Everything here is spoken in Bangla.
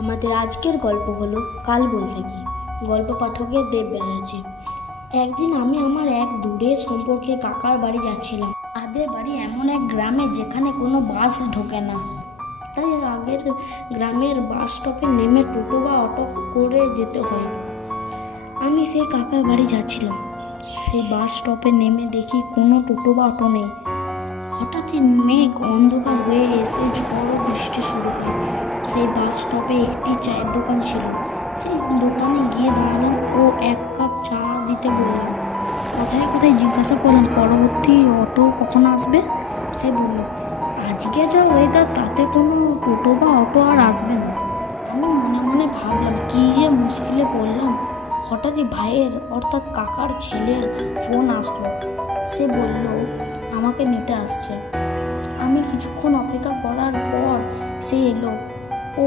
আমাদের আজকের গল্প হলো কালবৈশাখী। গল্প পাঠকের দেব ব্যানার্জি। একদিন আমি আমার এক দূরের সম্পর্কে কাকার বাড়ি যাচ্ছিলাম। তাদের বাড়ি এমন এক গ্রামে যেখানে কোনো বাস ঢোকে না, তাই আগের গ্রামের বাস স্টপে নেমে টোটো বা অটো করে যেতে হয়। আমি সেই কাকার বাড়ি যাচ্ছিলাম। সেই বাস স্টপে নেমে দেখি কোনো টোটো বা অটো নেই। হঠাৎই মেঘ অন্ধকার হয়ে এসে ঝড় বৃষ্টি শুরু হয়। সেই বাস স্টপে একটি চায়ের দোকান ছিল। সেই দোকানে গিয়ে দাঁড়ালাম ও এক কাপ চা দিতে বললাম। কথায় কথায় জিজ্ঞাসা করলাম, পরবর্তী অটো কখন আসবে? সে বলল, আজকে যা ওয়েদার তাতে কোনো টোটো বা অটো আর আসবে না। আমি মনে মনে ভাবলাম, কী যে মুশকিলে পড়লাম। হঠাৎই ভাইয়ের অর্থাৎ কাকার ছেলের ফোন আসলো। সে বলল আমাকে নিতে আসছে। আমি কিছুক্ষণ অপেক্ষা করার পর সে এলো। ও